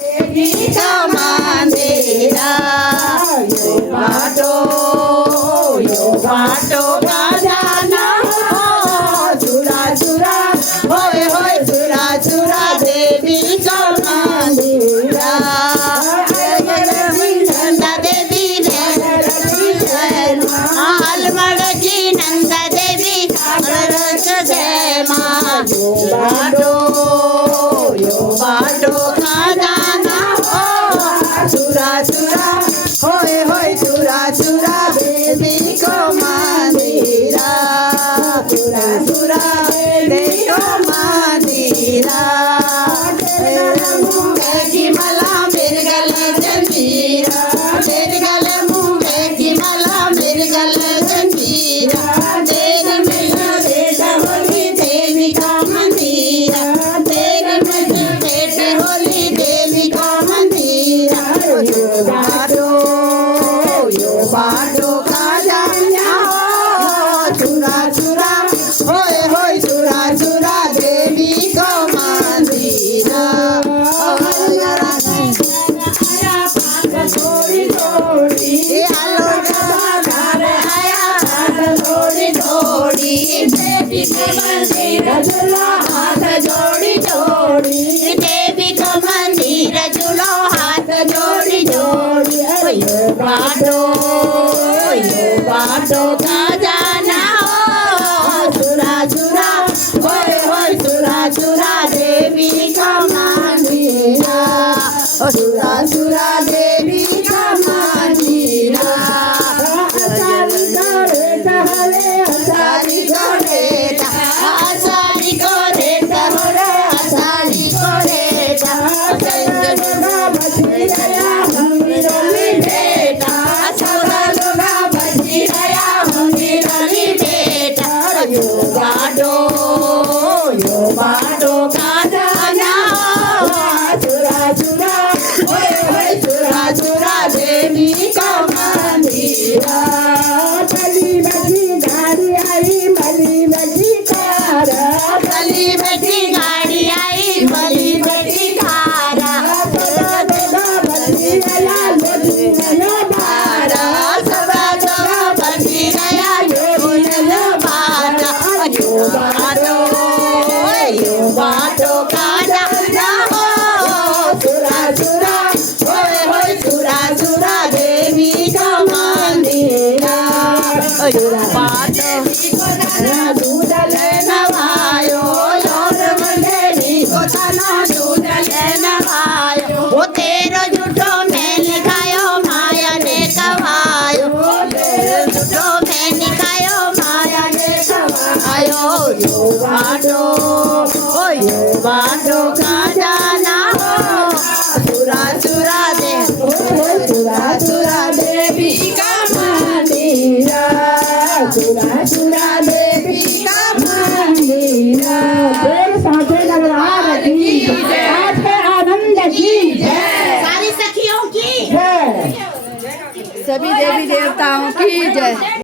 देवी का मंदिरा यो बाटो का जाना चुरा चुरा होए होए चुरा चुरा देवी का मंदिरा नंदा देवी आलमड़ की नंदा देवी रस जय माँ यो बाटो का जाना चुरा चुरा होए होए चुरा चुरा देवी को मंदिरा चुरा चुरा देवी को मंदिरा की मला मेरे गले जंजीरा तेरे गले मुंह की मला मेरे गले जंजीरा तेरे मिलना बेटा होली देवी का मंदिरा तेरे मिलना बेटे होली देवी का मंदिरा यो बाटो का जाना चुरा चुरा होए होए चुरा चुरा देवी को मंदिरा थोड़ी थोड़ी थोड़ी देवी के मंदिर झूलो हाथ जोड़ी जोड़ी देवी का मंदिर झूलो हाथ जोड़ी जोड़ी यो बाटो का जाना चुरा चुरा होए होए चुरा चुरा देवी का मंदिरा चुरा चुरा देवी का मंदिरा आसारी को रेता आसारी को रेता आसारी को रेता बची गया मंदिरोली बेटा छोरा लोगा बची गया मंदिरोली बेटा यो बाटो का जाना चुरा चुरा होए होए चुरा चुरा देवी का मंदिरा बली बची गाड़ी आई बली बची कार बली बची गाड़ी आई बली बची कार बची गया लो बारा सदा जगह बची गया लो बारा यो बाटो का जाना चुरा चुरा होए होए चुरा चुरा देवी का मंदिरा दूध लेना भायो और मंडेली को तना दूध लेना भायो वो तेरो झूठो में लिखायो माया ने कवायो झूठो में लिखायो माया ने कवायो यो बाटो का जाना चुरा चुरा देवी का मंदिरा चुरा चुरा देवी का मंदिरा आनंद की सारी सखियों की सभी देवी देवताओं की जय।